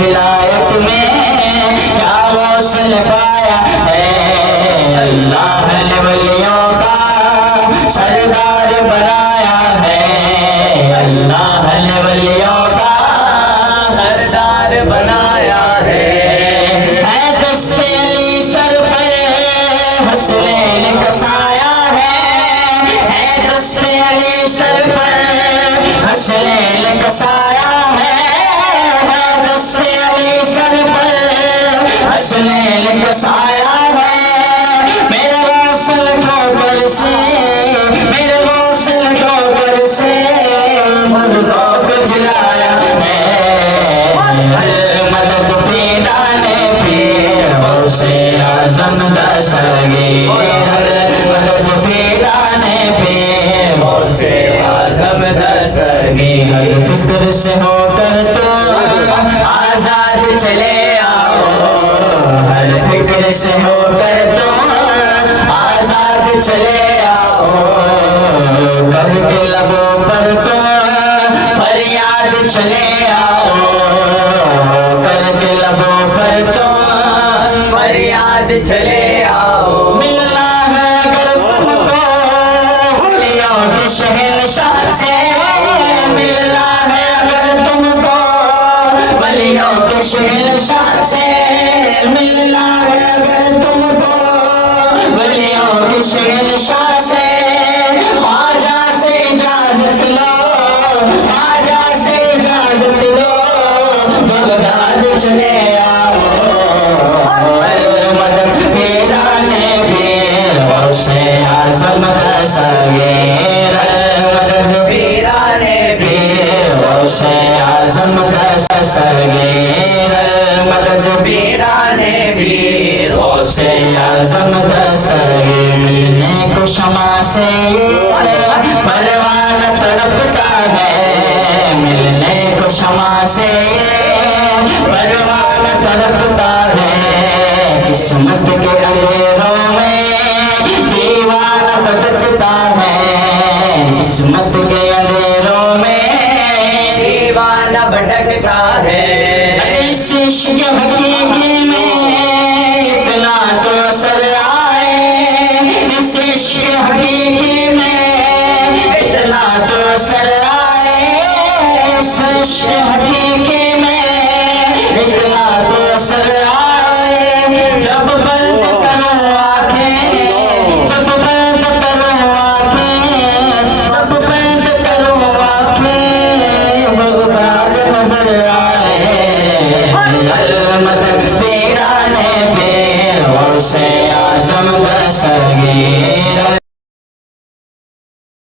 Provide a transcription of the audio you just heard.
ولایت میں کیا وصل پایا ہے، اللہ نے ولیوں کا سردار بنایا ہے، اللہ نے ولیوں کا سردار بنایا ہے۔ اے دست علی سر پہ حسنین کا سایہ ہے، اے دست علی سر پر حسنین کا سایہ ہے، اے دست علی سر پر حسنین کا سایہ ہے۔ میرے غوثل کو پر سے، میرے غوثل کو پر سے مردوں کو جلایا ہے، مدد پیران پیر غوث اعظم دستگیر، مدد پیران پیر غوث اعظم دستگیر۔ ہر فکر سے ہو کر تو آزاد چلے آؤ، ہر فکر سے ہو کر تو آزاد چلے آؤ، کر کے لبوں پر تو فریاد چلے آؤ، کر کے لبوں پر تو فریاد چلے آؤ۔ ملنا ہے اگر تم کو ولیوں کے شہنشاہ سے، ملنا ہے اگر تم کو ولیوں کے شہنشاہ سے، ملنا ہے اگر تم کو ولیوں کے شہنشاہ سے، خواجہ سے اجازت لو، خواجہ سے اجازت لو، بغداد چلے آؤ، مدد پیران پیر غوث اعظم دستگیر، مدد پیران پیر غوث اعظم دستگیر، مدد پیران پیر غوث اعظم دستگیر۔ ملنے کو شمع سے پروانہ تڑپتا ہے، ملنے کو شمع سے پروانہ تڑپتا ہے، قسمت کے اندھیروں میں دیوانہ بھٹکتا ہے، قسمت کے اندھیروں میں دیوانہ بھٹکتا ہے۔ اس عشق حقیقی میں اتنا تو اثر آئے، اس عشق حقیقی میں اتنا تو اثر آئے، اس عشق حقیقی میں اتنا تو اثر آئے، جب بند کرو آنکھیں، جب بند کرو آنکھیں، جب بند کرو آنکھیں، بغداد نظر آئے، مدد پیران پیر غوث اعظم دستگیر۔